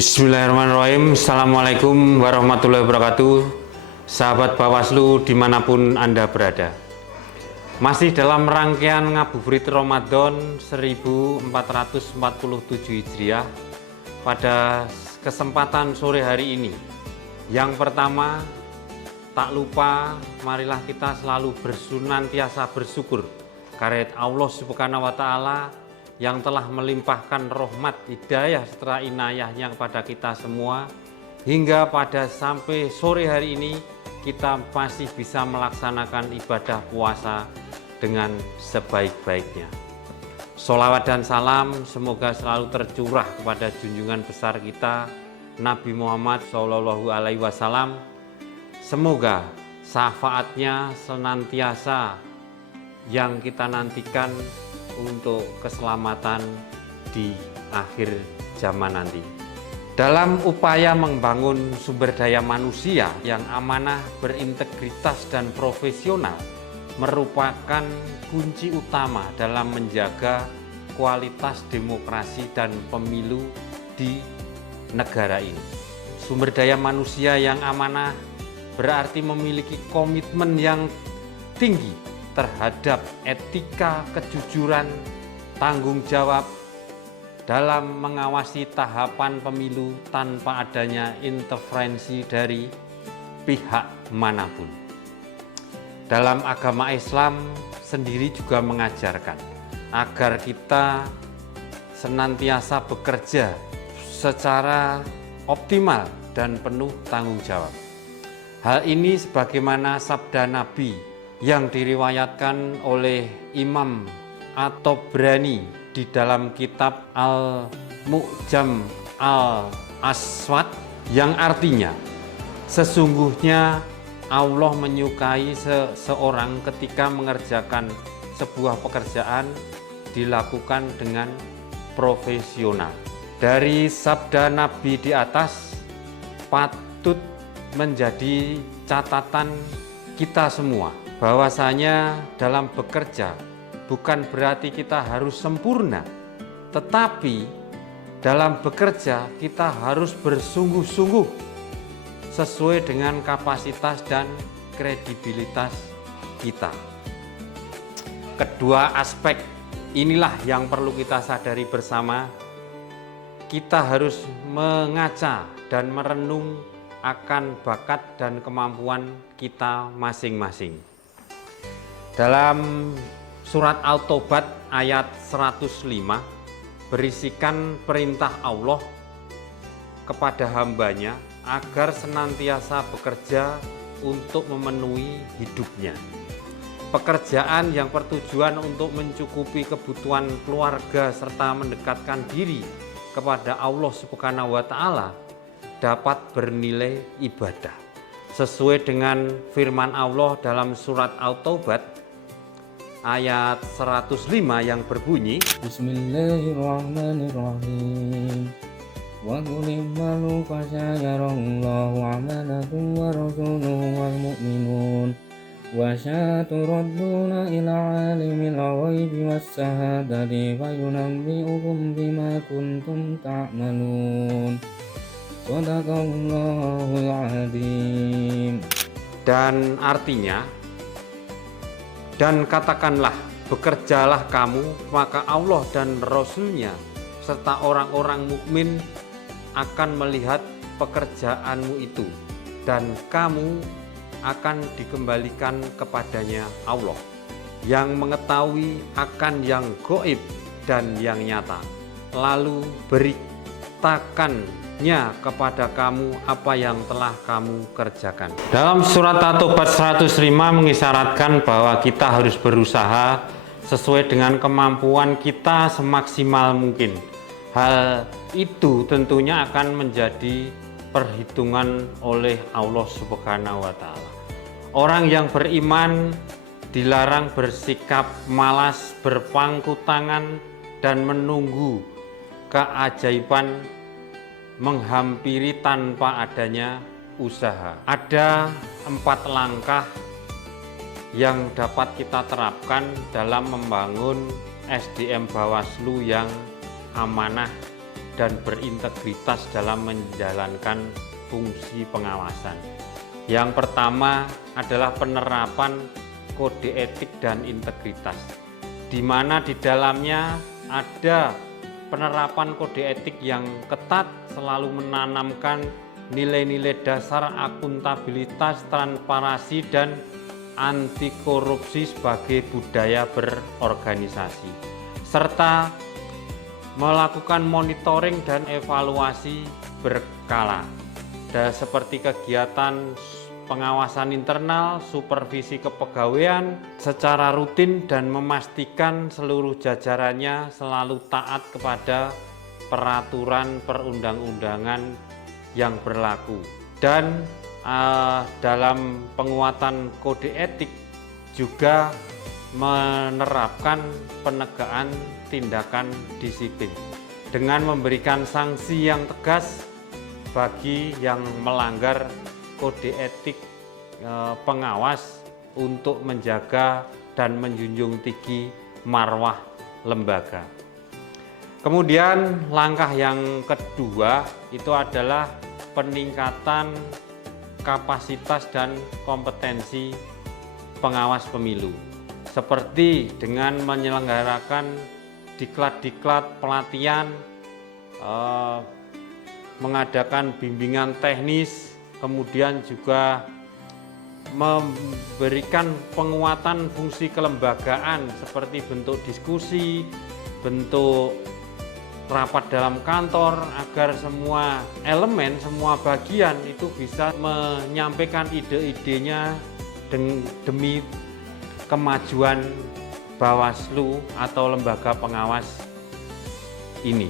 Bismillahirrahmanirrahim. Assalamualaikum warahmatullahi wabarakatuh. Sahabat Bawaslu dimanapun Anda berada. Masih dalam rangkaian ngabuburit Ramadan 1447 Hijriah. Pada kesempatan sore hari ini, yang pertama, tak lupa marilah kita selalu bersenantiasa bersyukur kehadirat Allah Subhanahu wa Ta'ala yang telah melimpahkan rahmat, hidayah, serta inayahnya kepada kita semua, hingga pada sampai sore hari ini kita masih bisa melaksanakan ibadah puasa dengan sebaik-baiknya. Sholawat dan salam semoga selalu tercurah kepada junjungan besar kita Nabi Muhammad SAW. Semoga syafaatnya senantiasa yang kita nantikan untuk keselamatan di akhir zaman nanti. Dalam upaya membangun sumber daya manusia yang amanah, berintegritas dan profesional merupakan kunci utama dalam menjaga kualitas demokrasi dan pemilu di negara ini. Sumber daya manusia yang amanah berarti memiliki komitmen yang tinggi terhadap etika, kejujuran, tanggung jawab dalam mengawasi tahapan pemilu tanpa adanya intervensi dari pihak manapun. Dalam agama Islam sendiri juga mengajarkan agar kita senantiasa bekerja secara optimal dan penuh tanggung jawab. Hal ini sebagaimana sabda Nabi yang diriwayatkan oleh Imam At-Tabrani di dalam kitab Al-Mu'jam Al-Aswad, yang artinya sesungguhnya Allah menyukai seseorang ketika mengerjakan sebuah pekerjaan dilakukan dengan profesional. Dari sabda Nabi di atas patut menjadi catatan kita semua bahwasanya dalam bekerja bukan berarti kita harus sempurna, tetapi dalam bekerja kita harus bersungguh-sungguh sesuai dengan kapasitas dan kredibilitas kita. Kedua aspek inilah yang perlu kita sadari bersama. Kita harus mengaca dan merenung akan bakat dan kemampuan kita masing-masing. Dalam surat Al-Tobat ayat 105 berisikan perintah Allah kepada hambanya agar senantiasa bekerja untuk memenuhi hidupnya. Pekerjaan yang bertujuan untuk mencukupi kebutuhan keluarga serta mendekatkan diri kepada Allah Subhanahu wa Ta'ala dapat bernilai ibadah. Sesuai dengan firman Allah dalam surat Al-Tobat ayat 105 yang berbunyi, Bismillahirrahmanirrahim. Wa qul i'malu fasayarallahu 'amalakum wa rasuluhu wal mu'minun wa saturadduna ila 'alimil ghaibi was shahadati fa yunabbi'ukum bima kuntum ta'malun. Shadaqallahul 'adzim. Dan artinya, dan katakanlah, bekerjalah kamu, maka Allah dan Rasul-Nya serta orang-orang mukmin akan melihat pekerjaanmu itu, dan kamu akan dikembalikan kepadanya Allah yang mengetahui akan yang gaib dan yang nyata, lalu beritakannya kepada kamu apa yang telah kamu kerjakan. Dalam surat At-Tobat 105 mengisyaratkan bahwa kita harus berusaha sesuai dengan kemampuan kita semaksimal mungkin. Hal itu tentunya akan menjadi perhitungan oleh Allah Subhanahu wa Ta'ala. Orang yang beriman dilarang bersikap malas, berpangku tangan, dan menunggu keajaiban menghampiri tanpa adanya usaha. Ada 4 langkah yang dapat kita terapkan dalam membangun SDM Bawaslu yang amanah dan berintegritas dalam menjalankan fungsi pengawasan. Yang pertama adalah penerapan kode etik dan integritas, di mana di dalamnya ada penerapan kode etik yang ketat, selalu menanamkan nilai-nilai dasar akuntabilitas, transparansi, dan anti korupsi sebagai budaya berorganisasi, serta melakukan monitoring dan evaluasi berkala, seperti kegiatan pengawasan internal, supervisi kepegawaian secara rutin, dan memastikan seluruh jajarannya selalu taat kepada peraturan perundang-undangan yang berlaku. Dan dalam penguatan kode etik juga menerapkan penegakan tindakan disiplin dengan memberikan sanksi yang tegas bagi yang melanggar kode etik pengawas untuk menjaga dan menjunjung tinggi marwah lembaga. Kemudian langkah yang kedua itu adalah peningkatan kapasitas dan kompetensi pengawas pemilu, seperti dengan menyelenggarakan diklat-diklat pelatihan, mengadakan bimbingan teknis, kemudian juga memberikan penguatan fungsi kelembagaan seperti bentuk diskusi, bentuk rapat dalam kantor, agar semua elemen, semua bagian itu bisa menyampaikan ide-idenya demi kemajuan Bawaslu atau lembaga pengawas ini.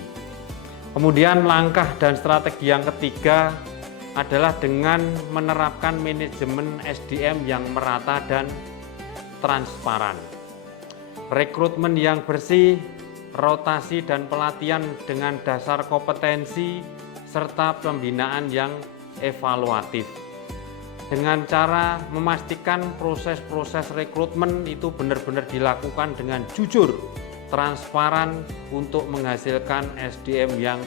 Kemudian langkah dan strategi yang ketiga adalah dengan menerapkan manajemen SDM yang merata dan transparan, rekrutmen yang bersih, rotasi dan pelatihan dengan dasar kompetensi, serta pembinaan yang evaluatif. Dengan cara memastikan proses-proses rekrutmen itu benar-benar dilakukan dengan jujur, transparan untuk menghasilkan SDM yang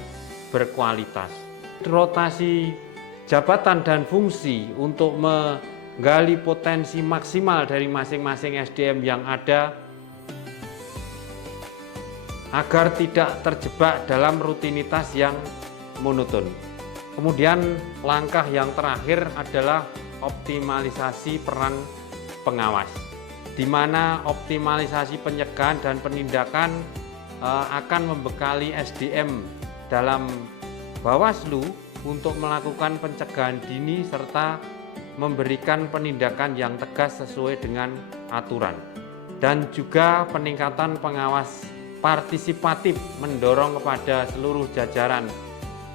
berkualitas. Rotasi jabatan dan fungsi untuk menggali potensi maksimal dari masing-masing SDM yang ada, agar tidak terjebak dalam rutinitas yang monoton. Kemudian langkah yang terakhir adalah optimalisasi peran pengawas, di mana optimalisasi pencegahan dan penindakan akan membekali SDM dalam Bawaslu untuk melakukan pencegahan dini serta memberikan penindakan yang tegas sesuai dengan aturan, dan juga peningkatan pengawas partisipatif, mendorong kepada seluruh jajaran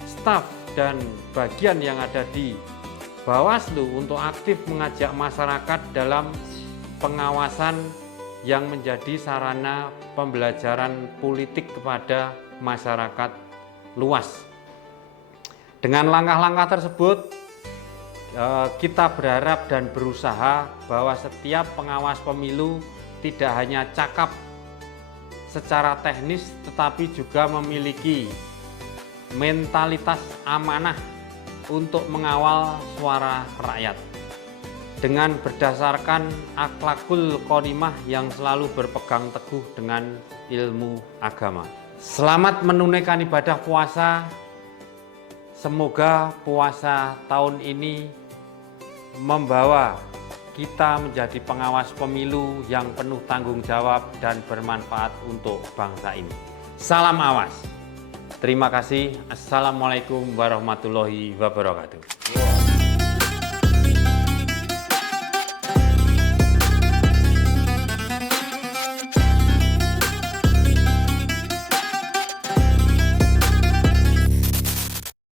staf dan bagian yang ada di Bawaslu untuk aktif mengajak masyarakat dalam pengawasan yang menjadi sarana pembelajaran politik kepada masyarakat luas. Dengan langkah-langkah tersebut, kita berharap dan berusaha bahwa setiap pengawas pemilu tidak hanya cakap secara teknis, tetapi juga memiliki mentalitas amanah untuk mengawal suara rakyat dengan berdasarkan akhlakul karimah yang selalu berpegang teguh dengan ilmu agama. Selamat menunaikan ibadah puasa. Semoga puasa tahun ini membawa kita menjadi pengawas pemilu yang penuh tanggung jawab dan bermanfaat untuk bangsa ini. Salam awas. Terima kasih. Assalamualaikum warahmatullahi wabarakatuh.